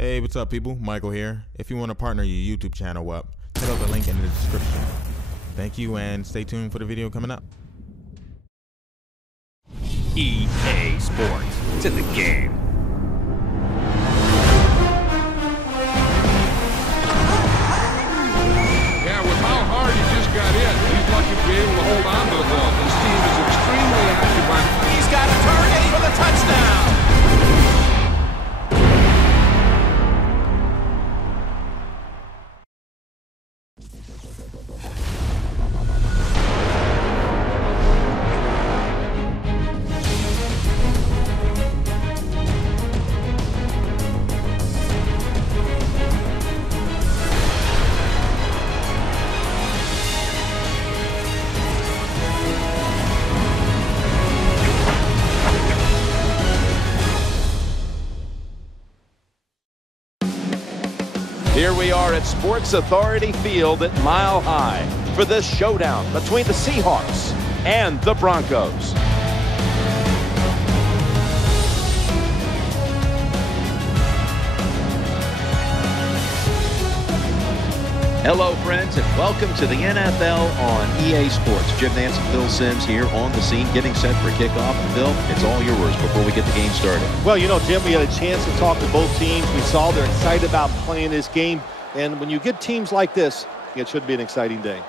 Hey, what's up, people? Michael here. If you want to partner your YouTube channel up, check out the link in the description. Thank you, and stay tuned for the video coming up. EA Sports. It's in the game. Yeah, with how hard he just got in, he's lucky to be able to hold on to the ball. This team is extremely active. He's got a target for the touchdown. Here we are at Sports Authority Field at Mile High for this showdown between the Seahawks and the Broncos. Hello, friends, and welcome to the NFL on EA Sports. Jim Nance and Phil Simms here on the scene, getting set for kickoff. And Phil, it's all yours before we get the game started. Well, you know, Jim, we had a chance to talk to both teams. We saw they're excited about playing this game. And when you get teams like this, it should be an exciting day.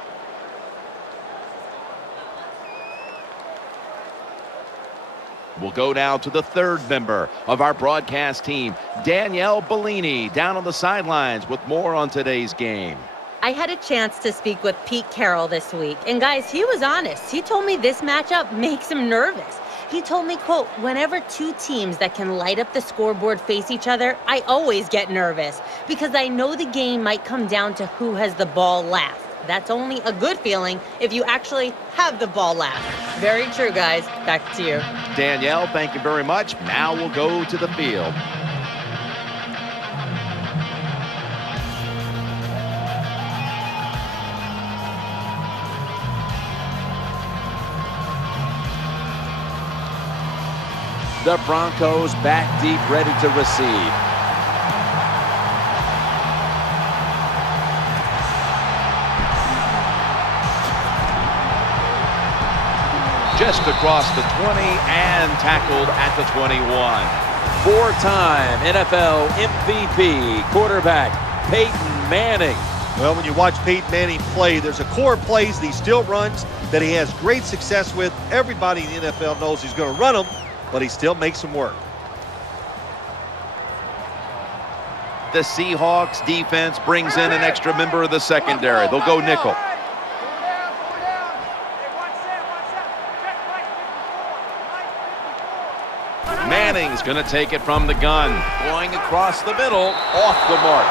We'll go now to the third member of our broadcast team, Danielle Bellini, down on the sidelines with more on today's game. I had a chance to speak with Pete Carroll this week, and guys, he was honest. He told me this matchup makes him nervous. He told me, quote, whenever two teams that can light up the scoreboard face each other, I always get nervous because I know the game might come down to who has the ball last. That's only a good feeling if you actually have the ball last. Very true, guys. Back to you. Danielle, thank you very much. Now we'll go to the field. The Broncos back deep, ready to receive. Just across the 20 and tackled at the 21. Four-time NFL MVP quarterback Peyton Manning. Well, when you watch Peyton Manning play, there's a core of plays that he still runs that he has great success with. Everybody in the NFL knows he's going to run them, but he still makes them work. The Seahawks defense brings in an extra member of the secondary. They'll go nickel. Manning's going to take it from the gun. Going across the middle, off the mark.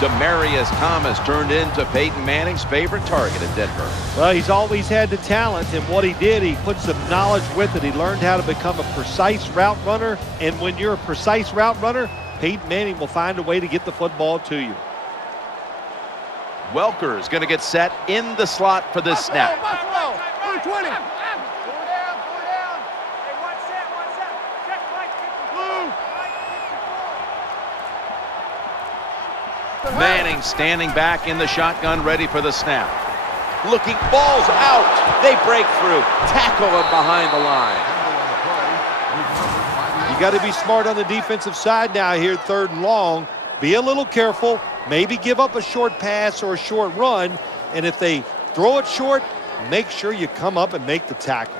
Demaryius Thomas turned into Peyton Manning's favorite target in Denver. Well, he's always had the talent, and what he did, he put some knowledge with it. He learned how to become a precise route runner, and when you're a precise route runner, Peyton Manning will find a way to get the football to you. Welker's going to get set in the slot for this snap. Manning standing back in the shotgun, ready for the snap. Looking, balls out. They break through. Tackle him behind the line. You got to be smart on the defensive side now here, 3rd and long. Be a little careful. Maybe give up a short pass or a short run. And if they throw it short, make sure you come up and make the tackle.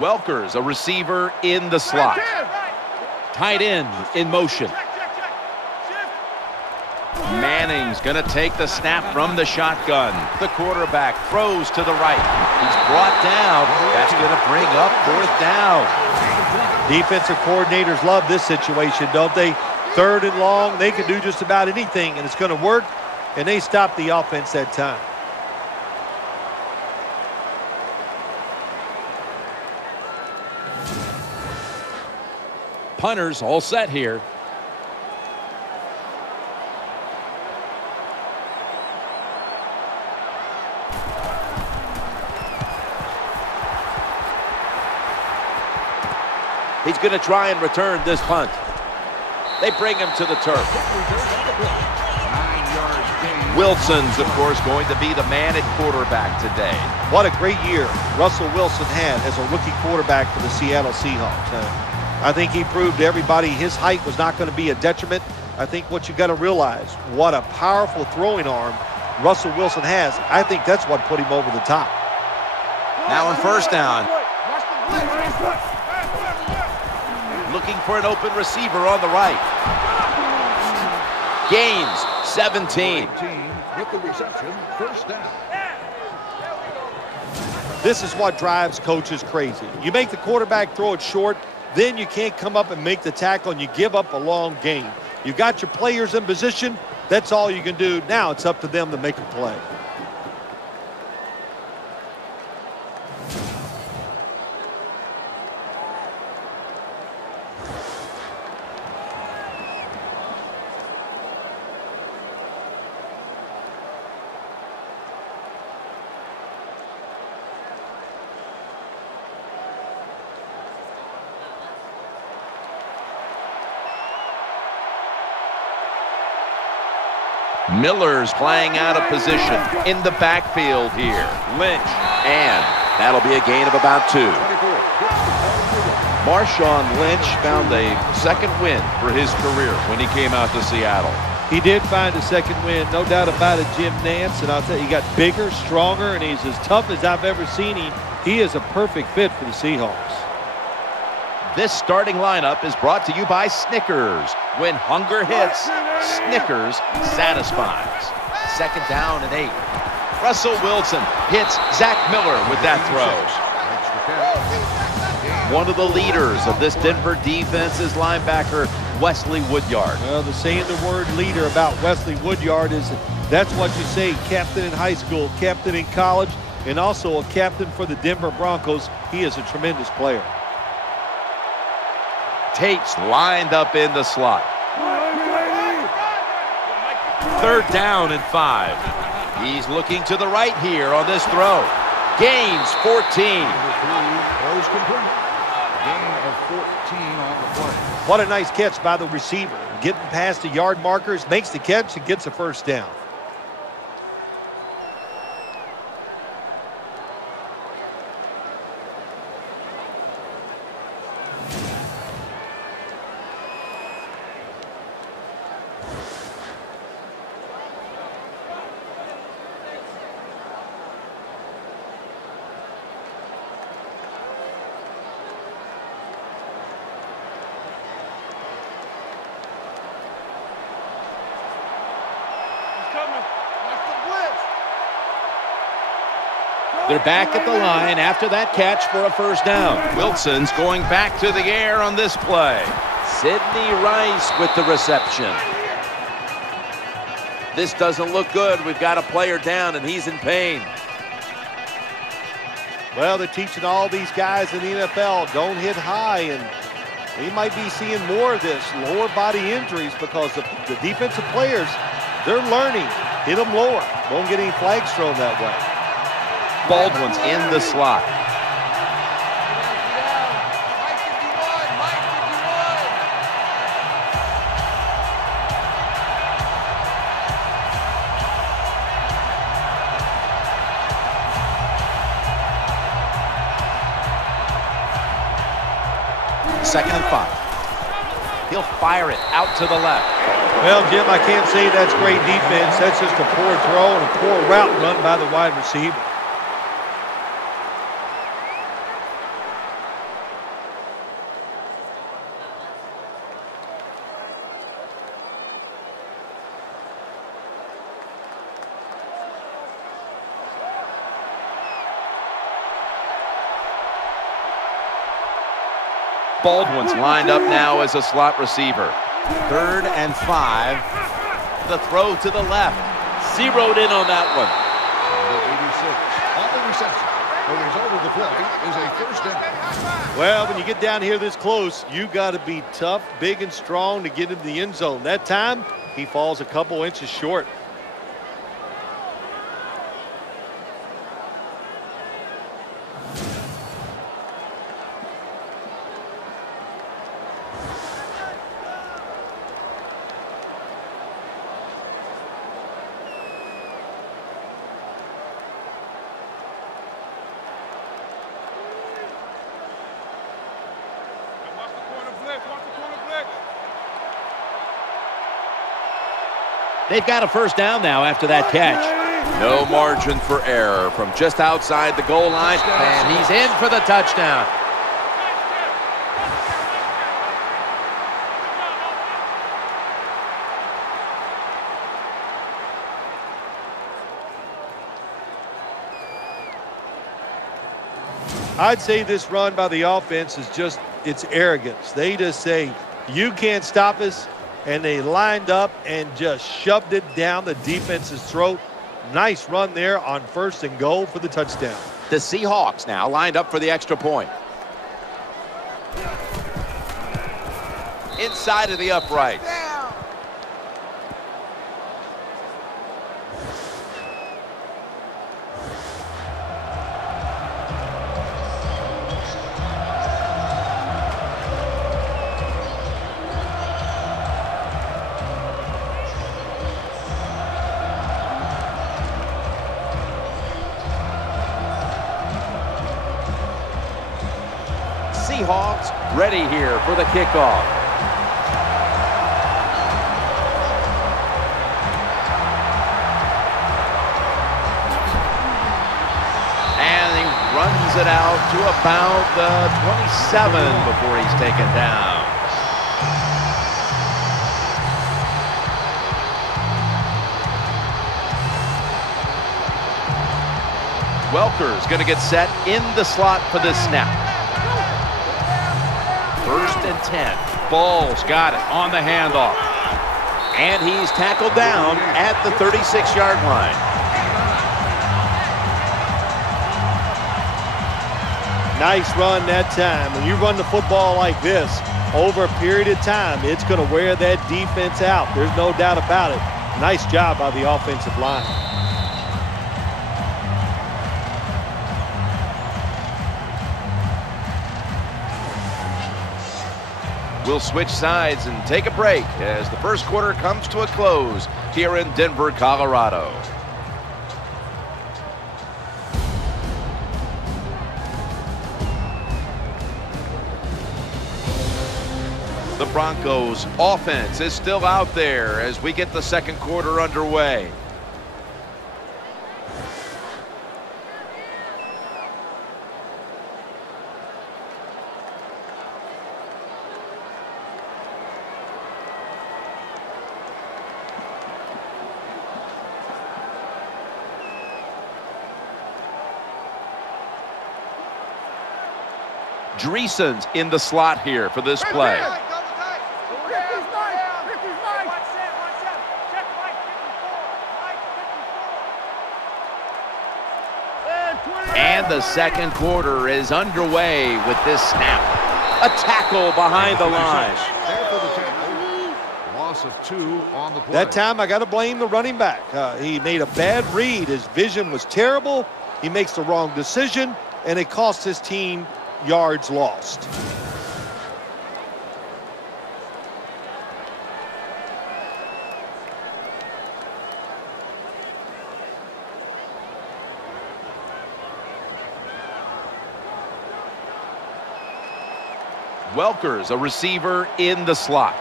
Welker's a receiver in the slot. Tight end in motion. Manning's going to take the snap from the shotgun. The quarterback throws to the right. He's brought down. That's going to bring up 4th down. Defensive coordinators love this situation, don't they? 3rd and long. They can do just about anything, and it's going to work, and they stop the offense that time. Punters all set here. He's going to try and return this punt. They bring him to the turf. Wilson's, of course, going to be the man at quarterback today. What a great year Russell Wilson had as a rookie quarterback for the Seattle Seahawks. I think he proved to everybody his height was not going to be a detriment. I think what you got to realize, what a powerful throwing arm Russell Wilson has. I think that's what put him over the top. Now on 1st down. Looking for an open receiver on the right. Gains 17. With the reception, 1st down. This is what drives coaches crazy. You make the quarterback throw it short, then you can't come up and make the tackle, and you give up a long gain. You got your players in position. That's all you can do. Now it's up to them to make a play. Miller's playing out of position in the backfield here. Lynch, and that'll be a gain of about 2. Marshawn Lynch found a 2nd win for his career when he came out to Seattle. He did find a 2nd win, no doubt about it, Jim Nance. And I'll tell you, he got bigger, stronger, and he's as tough as I've ever seen him. He is a perfect fit for the Seahawks. This starting lineup is brought to you by Snickers. When hunger hits, Snickers satisfies. 2nd down and 8. Russell Wilson hits Zach Miller with that throw. One of the leaders of this Denver defense is linebacker Wesley Woodyard. Well, saying the word leader about Wesley Woodyard is that's what you say, captain in high school, captain in college, and also a captain for the Denver Broncos. He is a tremendous player. Tate's lined up in the slot. 3rd down and 5. He's looking to the right here on this throw. Gains 14. Throws complete. Gain of 14 on the play. What a nice catch by the receiver. Getting past the yard markers, makes the catch, and gets a 1st down. They're back at the line after that catch for a 1st down. Wilson's going back to the air on this play. Sidney Rice with the reception. This doesn't look good. We've got a player down, and he's in pain. Well, they're teaching all these guys in the NFL, don't hit high, and we might be seeing more of this, lower body injuries, because the defensive players, they're learning. Hit them lower. Won't get any flags thrown that way. Baldwin's in the slot. Second and 5. He'll fire it out to the left. Well, Jim, I can't say that's great defense. That's just a poor throw and a poor route run by the wide receiver. Baldwin's lined up now as a slot receiver. 3rd and 5. The throw to the left. Zeroed in on that one. Number 86 on the reception. The result of the play is a first down. Well, when you get down here this close, you got to be tough, big, and strong to get into the end zone. That time, he falls a couple inches short. They've got a first down now after that catch. No margin for error from just outside the goal line, and he's in for the touchdown. I'd say this run by the offense is just, it's arrogance. They just say, you can't stop us. And they lined up and just shoved it down the defense's throat. Nice run there on 1st and goal for the touchdown. The Seahawks now lined up for the extra point. Inside of the uprights. Seahawks ready here for the kickoff. And he runs it out to about the 27 before he's taken down. Welker's going to get set in the slot for this snap. 1st and 10. Ball's got it on the handoff. And he's tackled down at the 36-yard line. Nice run that time. When you run the football like this over a period of time, it's going to wear that defense out. There's no doubt about it. Nice job by the offensive line. We'll switch sides and take a break as the first quarter comes to a close here in Denver, Colorado. The Broncos offense is still out there as we get the second quarter underway. Dreesen's in the slot here for this play. And the second quarter is underway with this snap. A tackle behind the line. Loss of 2 on the play. That time I got to blame the running back. He made a bad read. His vision was terrible. He makes the wrong decision, and it cost his team yards lost. Welker's a receiver in the slot.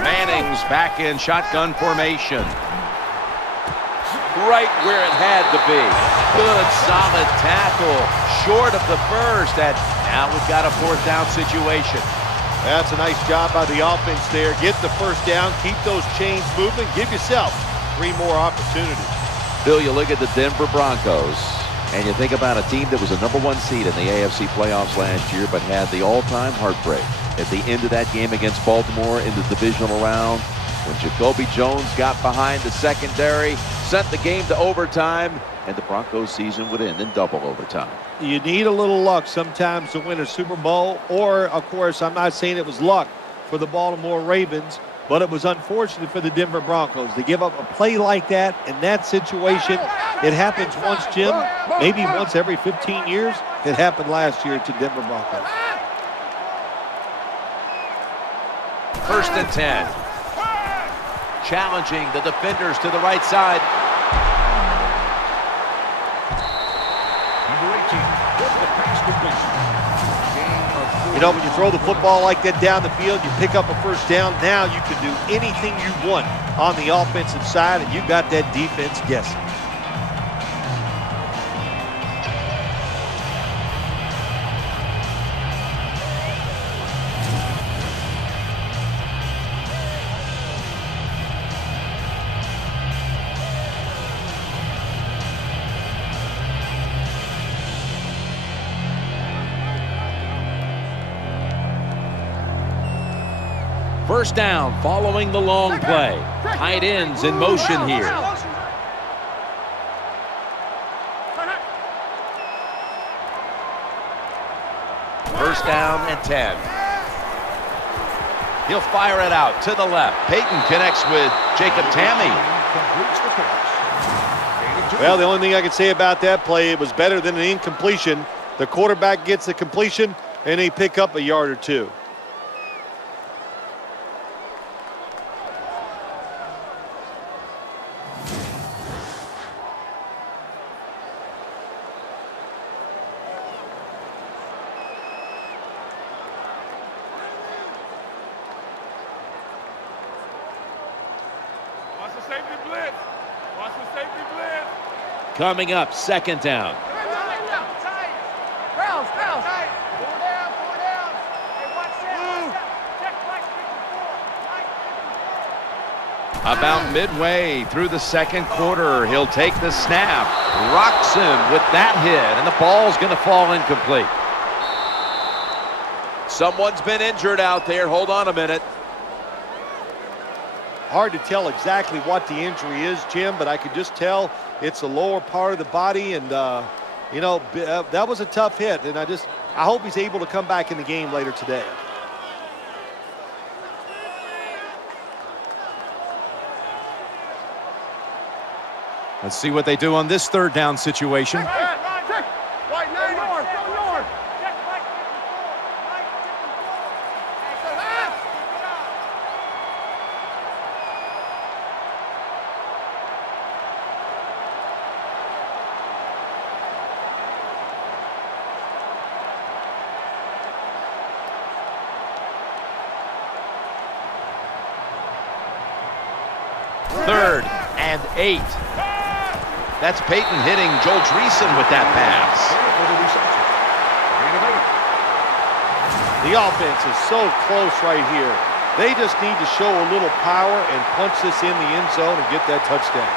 Manning's back in shotgun formation. Right where it had to be. Good, solid tackle. Short of the first. And now we've got a 4th down situation. That's a nice job by the offense there. Get the first down. Keep those chains moving. Give yourself 3 more opportunities. Bill, you look at the Denver Broncos, And you think about a team that was a #1 seed in the AFC playoffs last year, but had the all-time heartbreak at the end of that game against Baltimore in the divisional round, when Jacoby Jones got behind the secondary, sent the game to overtime, and the Broncos season would end in double overtime. You need a little luck sometimes to win a Super Bowl, or, of course, I'm not saying it was luck for the Baltimore Ravens, but it was unfortunate for the Denver Broncos to give up a play like that in that situation. It happens once, Jim, maybe once every 15 years. It happened last year to Denver Broncos. 1st and 10. Challenging the defenders to the right side. Number 18 with the pass completion. You know, when you throw the football like that down the field, you pick up a 1st down. Now you can do anything you want on the offensive side, and you got that defense guessing. First down following the long play. Tight ends in motion here. First down and 10. He'll fire it out to the left. Peyton connects with Jacob Tamme. Well, the only thing I can say about that play, it was better than an incompletion. The quarterback gets the completion, and they pick up a yard or two. Coming up, 2nd down. About midway through the 2nd quarter, he'll take the snap, rocks him with that hit, and the ball's going to fall incomplete. Someone's been injured out there. Hold on a minute. Hard to tell exactly what the injury is, Jim, but I could just tell it's the lower part of the body, and you know, that was a tough hit, and I hope he's able to come back in the game later today. Let's see what they do on this 3rd down situation. Third and 8. That's Peyton hitting Joel Dreesen with that pass. The offense is so close right here. They just need to show a little power and punch this in the end zone and get that touchdown.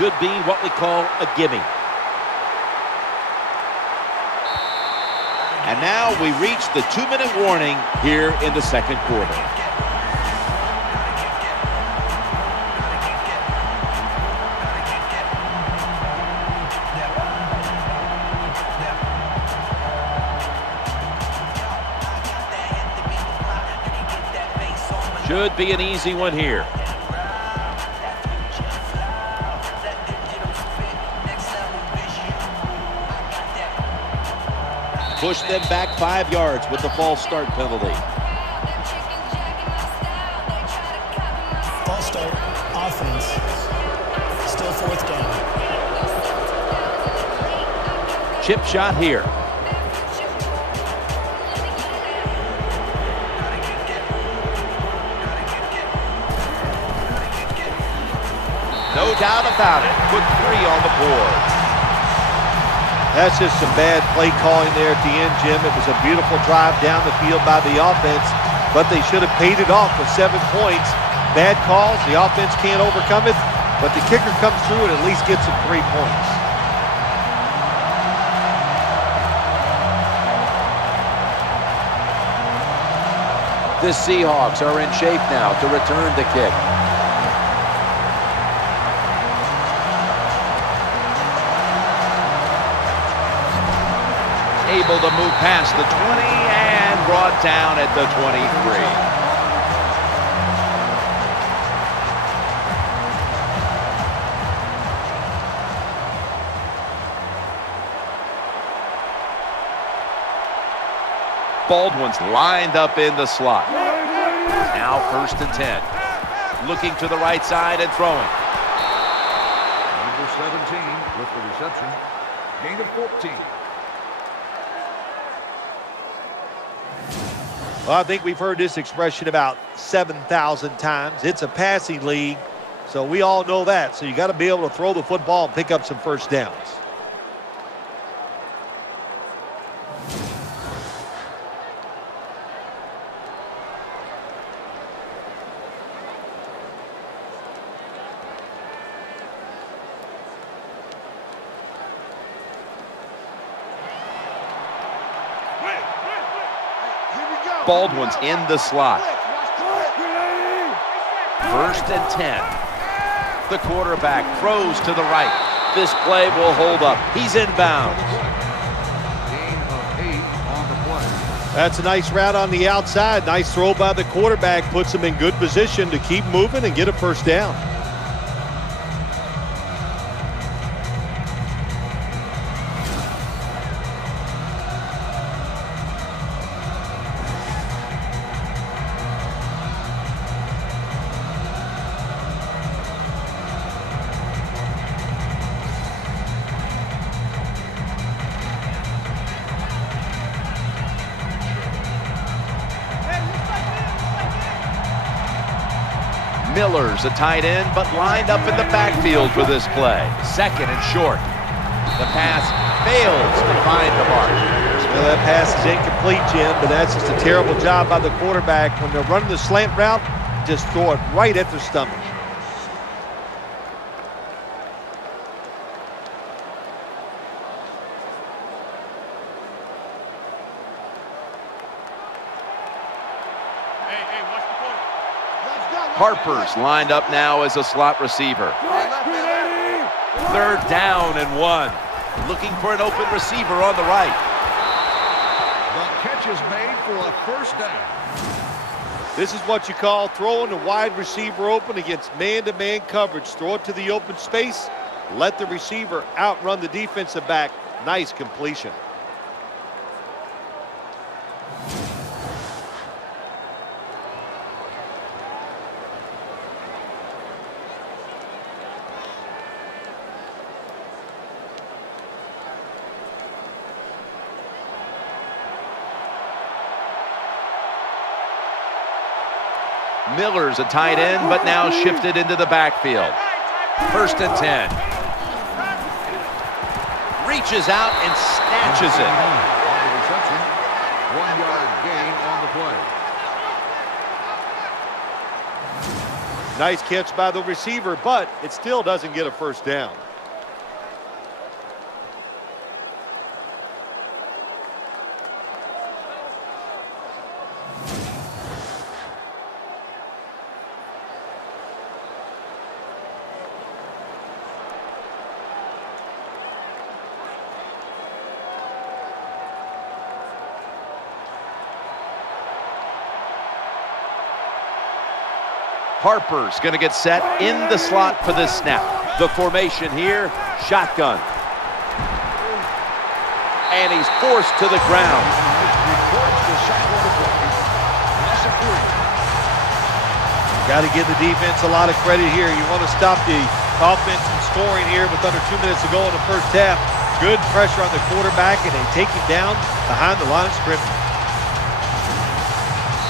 Should be what we call a gimme. And now we reach the 2-minute warning here in the 2nd quarter. Should be an easy one here. Push them back 5 yards with the false start penalty. False start, offense. Still 4th down. Chip shot here. No doubt about it. Put 3 on the board. That's just some bad play calling there at the end, Jim. It was a beautiful drive down the field by the offense, but they should have paid it off with 7 points. Bad calls, the offense can't overcome it, but the kicker comes through and at least gets them 3 points. The Seahawks are in shape now to return the kick. Able to move past the 20 and brought down at the 23. Baldwin's lined up in the slot. Now 1st and 10. Looking to the right side and throwing. Number 17 with the reception. Gain of 14. Well, I think we've heard this expression about 7,000 times. It's a passing league, so we all know that. So you got to be able to throw the football and pick up some first downs. Baldwin's in the slot. 1st and 10. The quarterback throws to the right. This play will hold up. He's inbounds. Gain of 8 on the play. That's a nice route on the outside. Nice throw by the quarterback. Puts him in good position to keep moving and get a first down. Miller's a tight end, but lined up in the backfield for this play. 2nd and short. The pass fails to find the mark. Well, that pass is incomplete, Jim, but that's just a terrible job by the quarterback. When they're running the slant route, just throw it right at their stomach. Harper's lined up now as a slot receiver. 3rd down and 1. Looking for an open receiver on the right. The catch is made for a first down. This is what you call throwing the wide receiver open against man-to-man coverage. Throw it to the open space. Let the receiver outrun the defensive back. Nice completion. Miller's a tight end, but now shifted into the backfield. 1st and 10. Reaches out and snatches it. On the reception, 1-yard gain on the play. Nice catch by the receiver, but it still doesn't get a first down. Harper's going to get set in the slot for this snap. The formation here, shotgun. And he's forced to the ground. Got to give the defense a lot of credit here. You want to stop the offense from scoring here with under 2 minutes to go in the first half. Good pressure on the quarterback, and they take him down behind the line of scrimmage.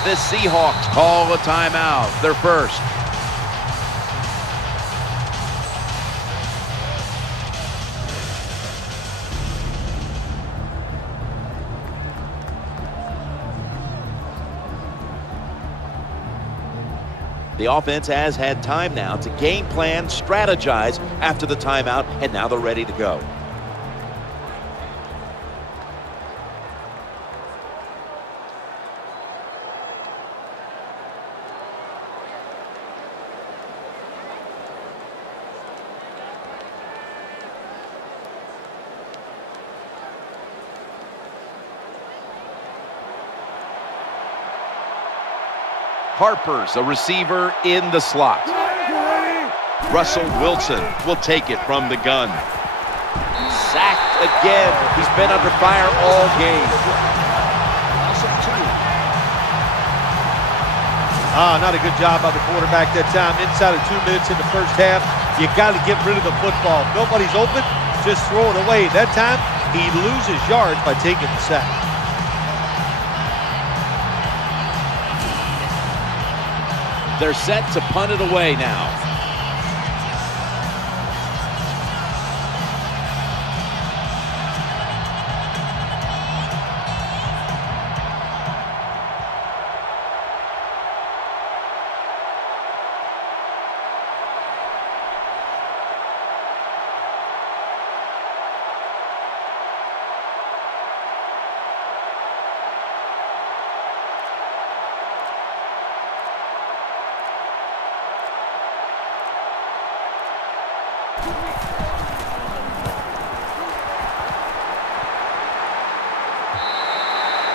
The Seahawks call a timeout, their first. The offense has had time now to game plan, strategize after the timeout, and now they're ready to go. Harper's a receiver in the slot. Russell Wilson will take it from the gun. Sacked again. He's been under fire all game. Not a good job by the quarterback that time. Inside of 2 minutes in the first half, you got to get rid of the football. Nobody's open, just throw it away. That time, he loses yards by taking the sack. They're set to punt it away now.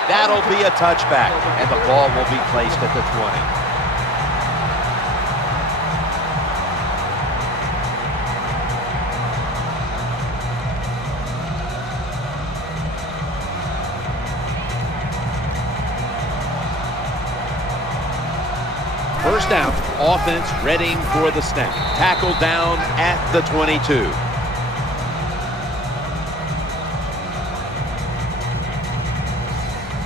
That'll be a touchback, and the ball will be placed at the 20. First down, offense readying for the snap. Tackle down at the 22.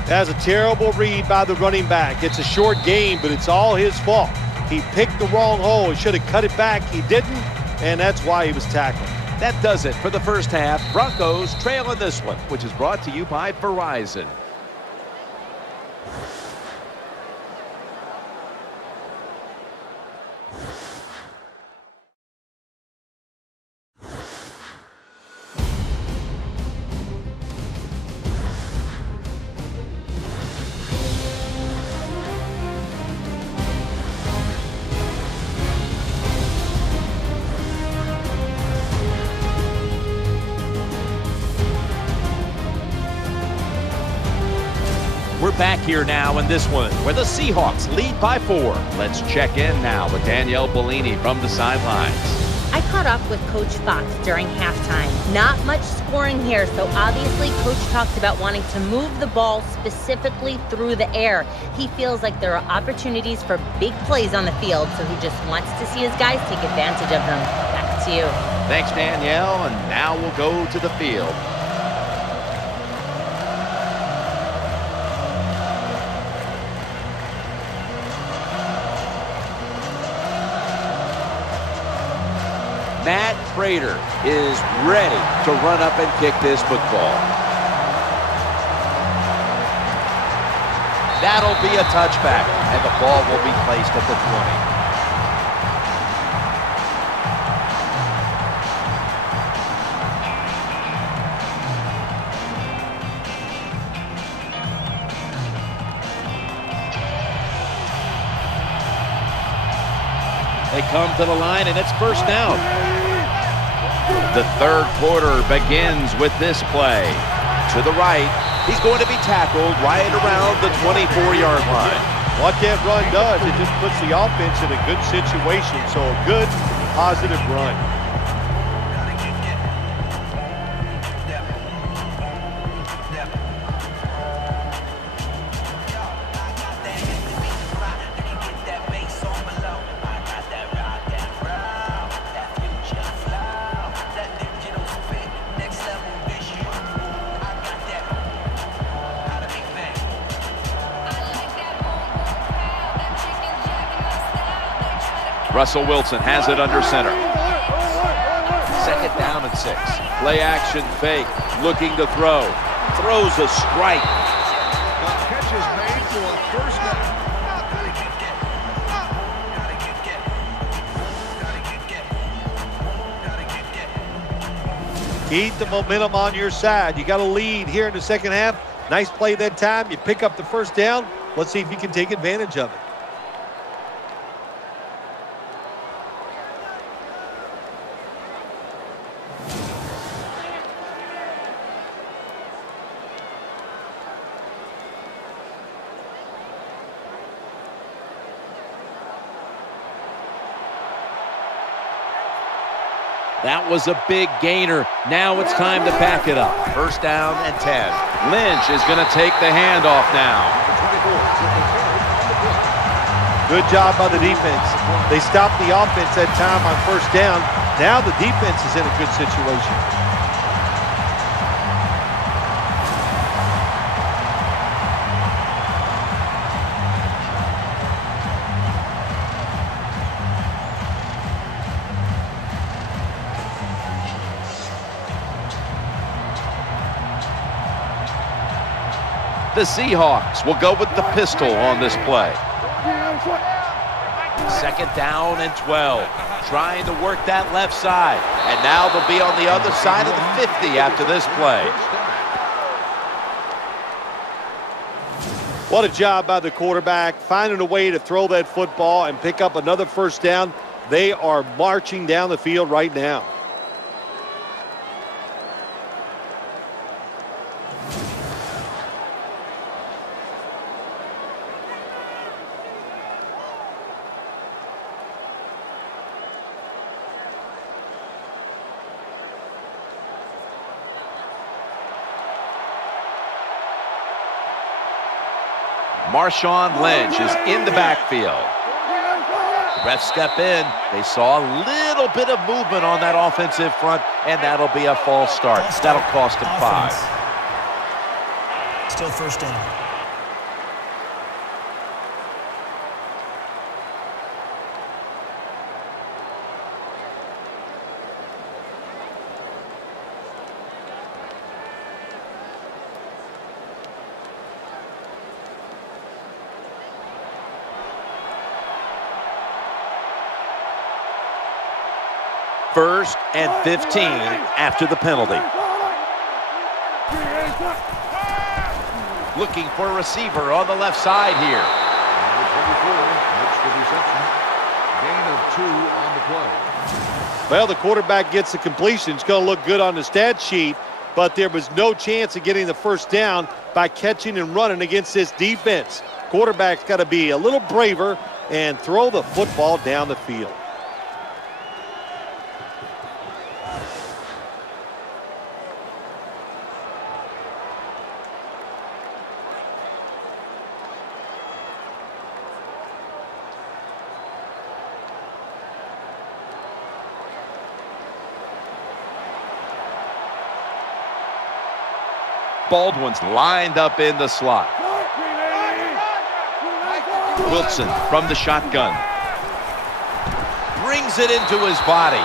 That's a terrible read by the running back. It's a short game, but it's all his fault. He picked the wrong hole. He should have cut it back. He didn't, and that's why he was tackled. That does it for the first half. Broncos trail in this one, which is brought to you by Verizon. We're back here now in this one where the Seahawks lead by 4. Let's check in now with Danielle Bellini from the sidelines. I caught up with Coach Fox during halftime. Not much scoring here, so obviously Coach talked about wanting to move the ball specifically through the air. He feels like there are opportunities for big plays on the field, so he just wants to see his guys take advantage of them. Back to you. Thanks, Danielle, and now we'll go to the field. Matt Prater is ready to run up and kick this football. That'll be a touchback, and the ball will be placed at the 20. They come to the line, and it's first down. The third quarter begins with this play. To the right, he's going to be tackled right around the 24-yard line. What that run does, it just puts the offense in a good situation. So a good, positive run. Russell Wilson has it under center. Second down and 6. Play action fake. Looking to throw. Throws a strike. The catch is made for a first down. Keep the momentum on your side. You got a lead here in the second half. Nice play that time. You pick up the first down. Let's see if you can take advantage of it. That was a big gainer. Now it's time to back it up. First down and 10. Lynch is going to take the handoff now. Good job by the defense. They stopped the offense that time on first down. Now the defense is in a good situation. The Seahawks will go with the pistol on this play. Second down and 12. Trying to work that left side. And now they'll be on the other side of the 50 after this play. What a job by the quarterback, finding a way to throw that football and pick up another first down. They are marching down the field right now. Marshawn Lynch is in the backfield. Refs step in. They saw a little bit of movement on that offensive front, and that'll be a false start. That'll cost them 5. Still first down. First and 15 after the penalty. Looking for a receiver on the left side here. Number 24 makes the reception. Gain of 2 on the play. Well, the quarterback gets the completion. It's going to look good on the stat sheet, but there was no chance of getting the first down by catching and running against this defense. Quarterback's got to be a little braver and throw the football down the field. Baldwin's lined up in the slot. Wilson from the shotgun. Brings it into his body.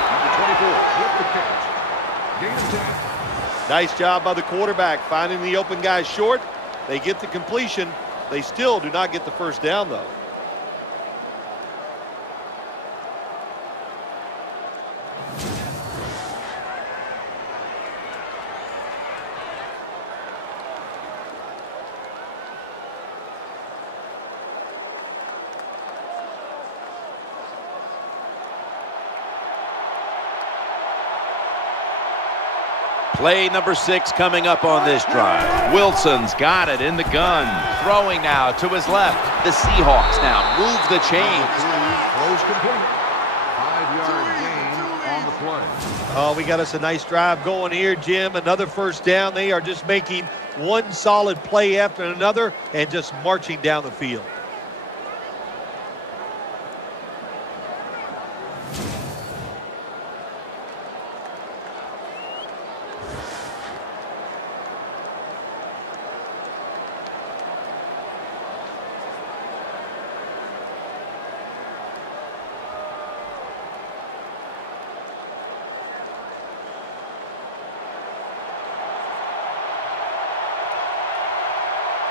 Nice job by the quarterback finding the open guy short. They get the completion. They still do not get the first down, though. Play number 6 coming up on this drive. Wilson's got it in the gun. Throwing now to his left. The Seahawks now move the chains. Close complete. 5-yard gain on the play. Oh, we got us a nice drive going here, Jim. Another first down. They are just making one solid play after another and just marching down the field.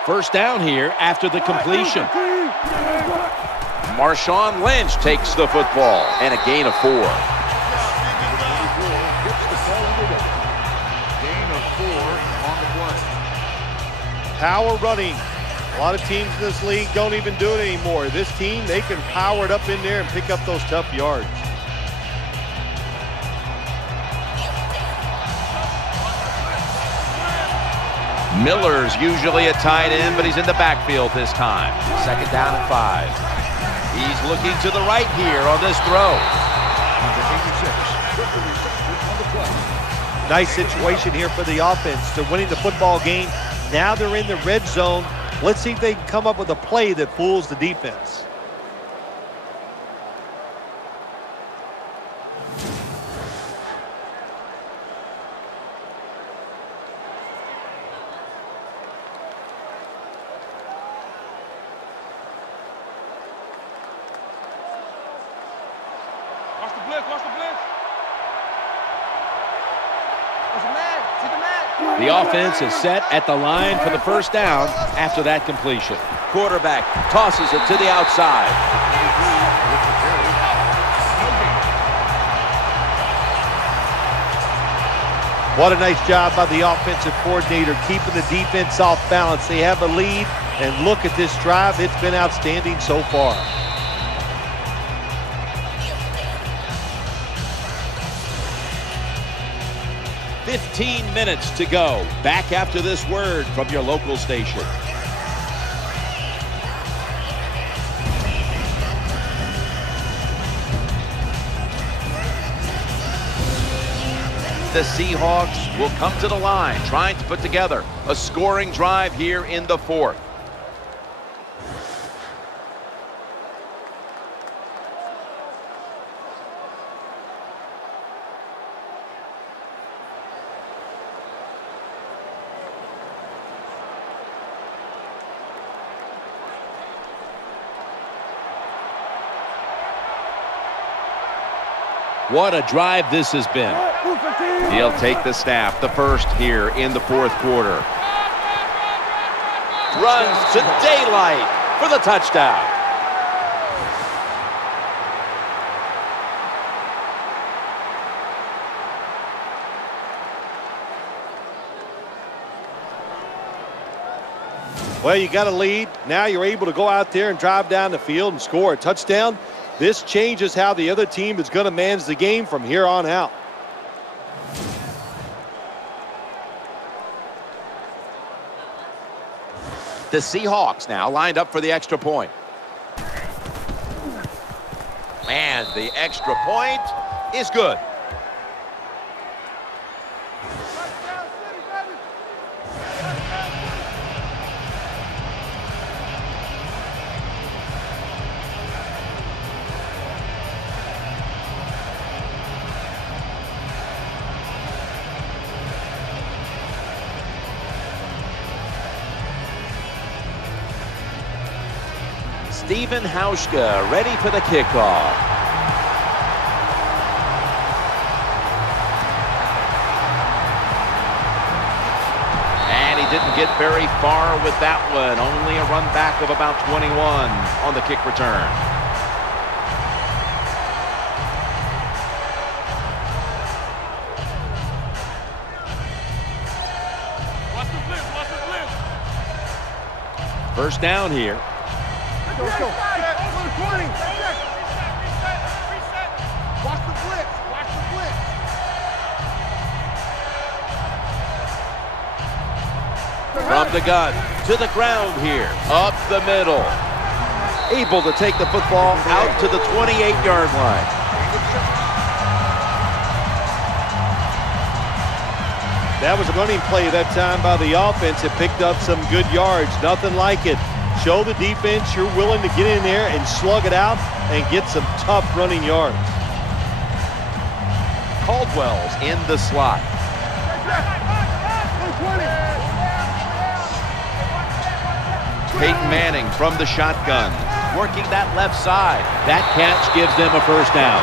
First down here after the completion. Marshawn Lynch takes the football and a gain of 4. Power running. A lot of teams in this league don't even do it anymore. This team, they can power it up in there and pick up those tough yards. Miller's usually a tight end, but he's in the backfield this time. 2nd down and 5. He's looking to the right here on this throw. Nice situation here for the offense. They're winning the football game. Now they're in the red zone. Let's see if they can come up with a play that fools the defense. Watch the blitz, watch the blitz. The offense is set at the line for the first down after that completion. Quarterback tosses it to the outside. What a nice job by the offensive coordinator keeping the defense off balance. They have a lead, and look at this drive. It's been outstanding so far. "15 minutes to go." Back after this word from your local station. The Seahawks will come to the line, trying to put together a scoring drive here in the 4th. What a drive this has been. He'll take the snap, the first here in the 4th quarter. Runs to daylight for the touchdown. Well, you got a lead. Now you're able to go out there and drive down the field and score a touchdown. This changes how the other team is going to manage the game from here on out. The Seahawks now lined up for the extra point. And the extra point is good. Steven Hauschka ready for the kickoff. And he didn't get very far with that one. Only a run back of about 21 on the kick return. Watch the blitz, watch the blitz. First down here. Go, go. 20. Reset. Watch the blitz, watch the blitz. From the gun to the ground here. Up the middle. Able to take the football out to the 28-yard line. That was a running play that time by the offense. It picked up some good yards. Nothing like it. Show the defense you're willing to get in there and slug it out and get some tough running yards. Caldwell's in the slot. Peyton Manning from the shotgun, working that left side. That catch gives them a first down.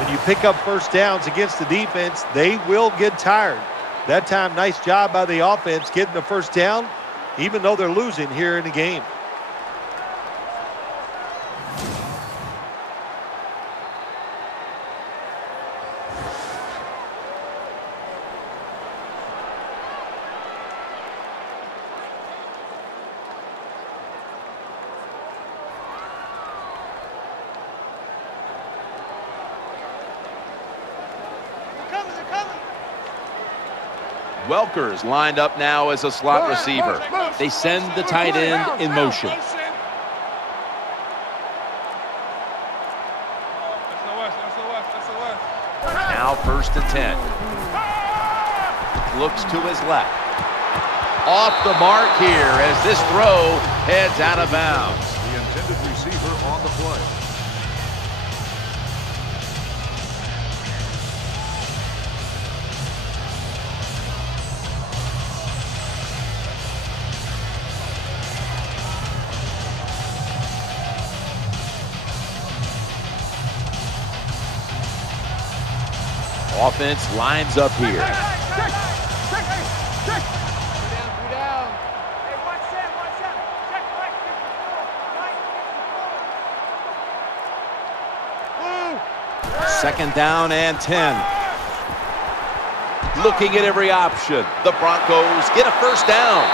When you pick up first downs against the defense, they will get tired. That time, nice job by the offense getting the first down, even though they're losing here in the game. Welker's lined up now as a slot receiver. They send the tight end in motion. Now 1st and 10. Looks to his left. Off the mark here as this throw heads out of bounds. The intended receiver on the play. Offense lines up here. Second down and 10. Looking at every option. The Broncos get a 1st down.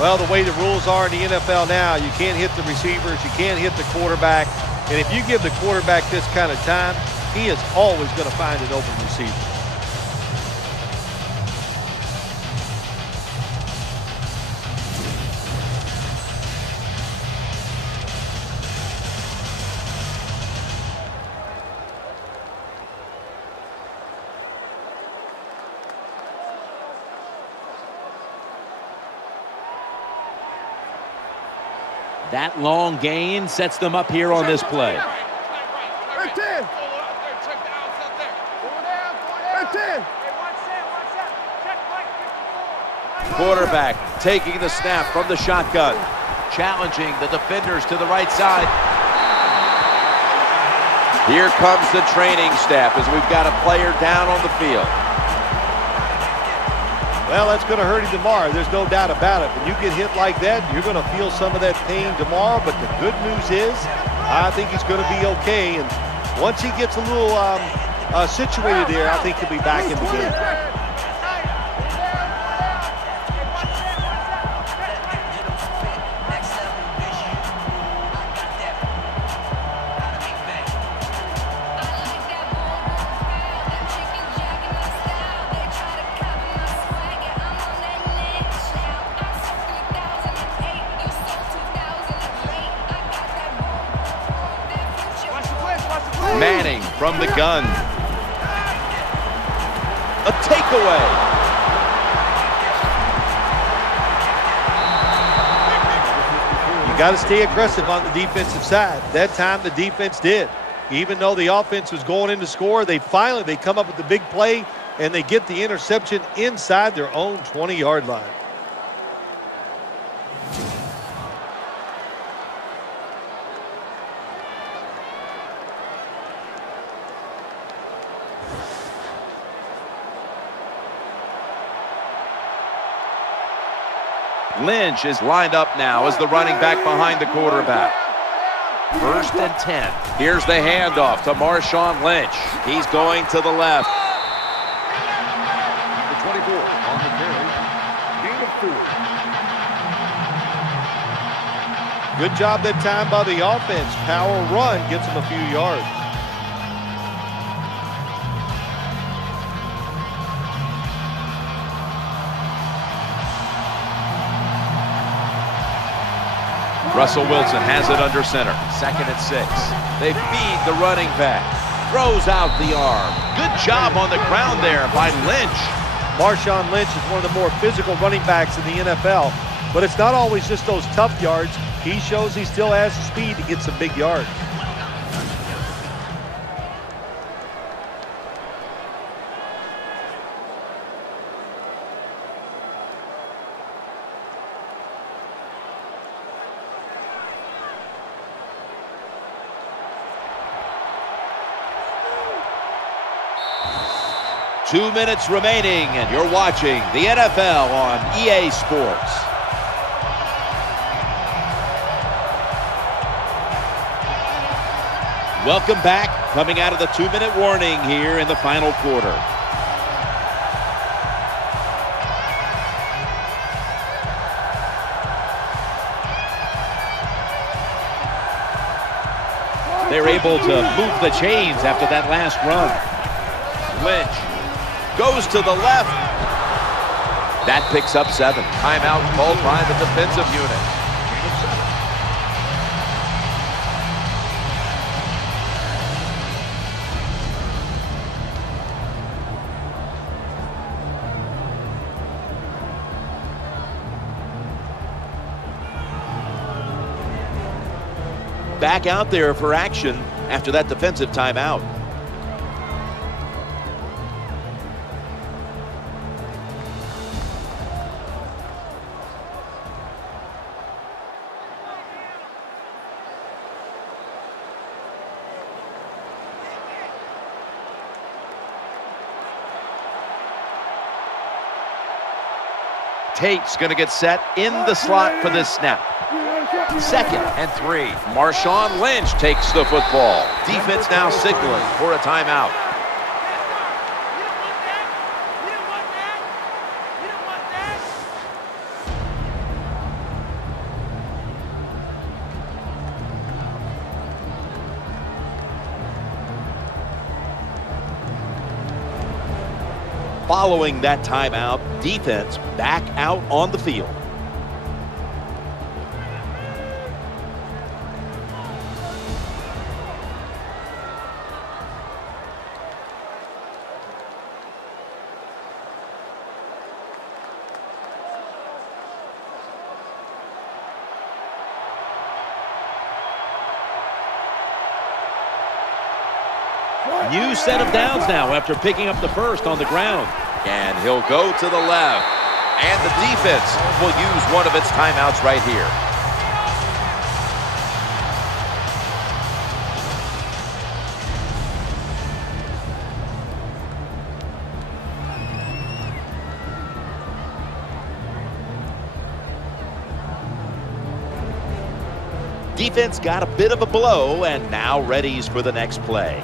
Well, the way the rules are in the NFL now, you can't hit the receivers, you can't hit the quarterback. And if you give the quarterback this kind of time, he is always going to find an open receiver. That long gain sets them up here on this play. Quarterback taking the snap from the shotgun, challenging the defenders to the right side. Here comes the training staff as we've got a player down on the field. Well, that's going to hurt him tomorrow. There's no doubt about it. When you get hit like that, you're going to feel some of that pain tomorrow. But the good news is, I think he's going to be okay. And once he gets a little situated there, I think he'll be back in the game. Manning from the gun. A takeaway. You got to stay aggressive on the defensive side. That time the defense did. Even though the offense was going in to score, they come up with the big play and they get the interception inside their own 20-yard line. Lynch is lined up now as the running back behind the quarterback. 1st and 10. Here's the handoff to Marshawn Lynch. He's going to the left. The 24 on the carry. Gain of 4. Good job that time by the offense. Power run gets them a few yards. Russell Wilson has it under center. 2nd and 6. They feed the running back. Throws out the arm. Good job on the ground there by Lynch. Marshawn Lynch is one of the more physical running backs in the NFL, but it's not always just those tough yards. He shows he still has the speed to get some big yards. Two minutes remaining, and you're watching the NFL on EA Sports. Welcome back, coming out of the 2-minute warning here in the final quarter. They're able to move the chains after that last run. Lynch goes to the left. That picks up 7. Timeout called by the defensive unit. Back out there for action after that defensive timeout. Tate's going to get set in the slot for this snap. 2nd and 3. Marshawn Lynch takes the football. Defense now signaling for a timeout. Following that timeout, defense back out on the field. New set of downs now after picking up the first on the ground. And he'll go to the left. And the defense will use one of its timeouts right here. Defense got a bit of a blow and now readies for the next play.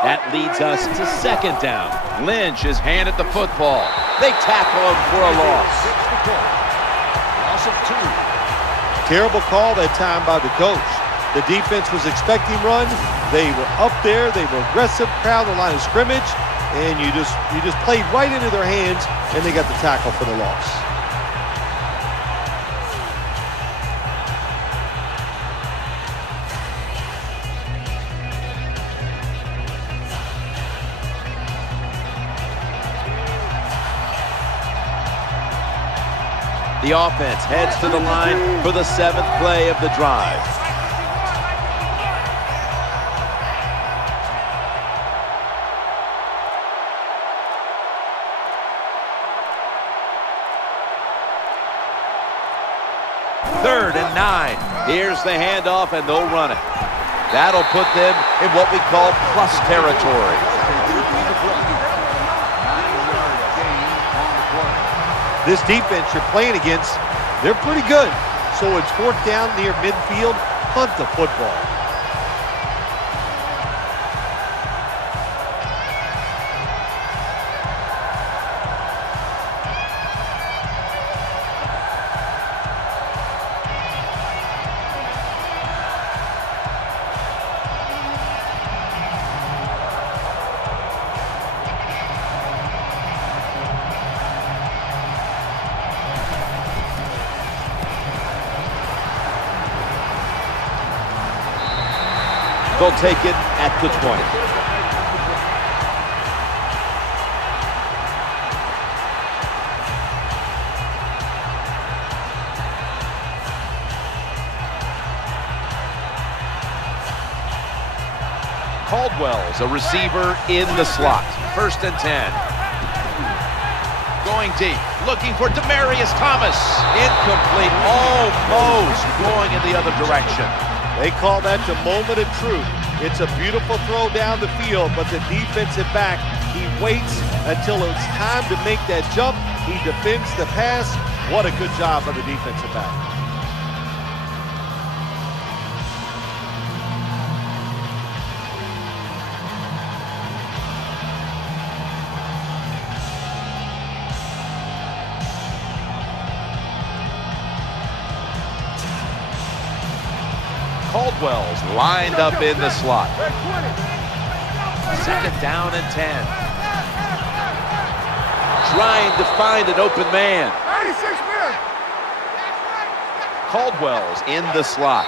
That leads us to 2nd down. Lynch is handed the football. They tackle him for a loss. Loss of 2. Terrible call that time by the coach. The defense was expecting run. They were up there. They were aggressive, crowd the line of scrimmage, and you just played right into their hands, and they got the tackle for the loss. The offense heads to the line for the 7th play of the drive. Third and 9. Here's the handoff, and they'll run it. That'll put them in what we call plus territory. This defense you're playing against, they're pretty good. So it's 4th down near midfield, punt the football. They'll take it at the 20. Caldwell's a receiver in the slot. 1st and 10. Going deep, looking for Demaryius Thomas. Incomplete, almost going in the other direction. They call that the moment of truth. It's a beautiful throw down the field, but the defensive back, he waits until it's time to make that jump. He defends the pass. What a good job by the defensive back. Caldwell's lined up in the slot. Second down and 10. Trying to find an open man. Caldwell's in the slot.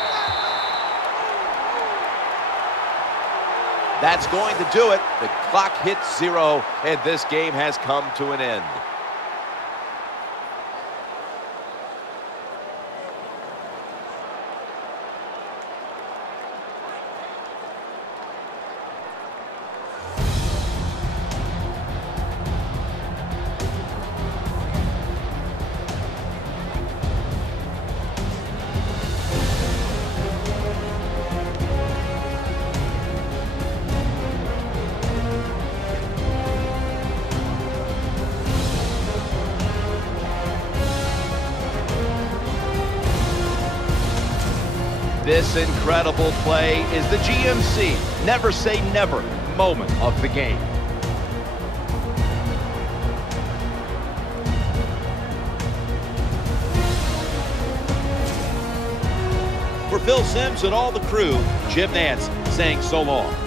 That's going to do it. The clock hits 0, and this game has come to an end. This incredible play is the GMC never say never moment of the game. For Phil Simms and all the crew, Jim Nantz saying so long.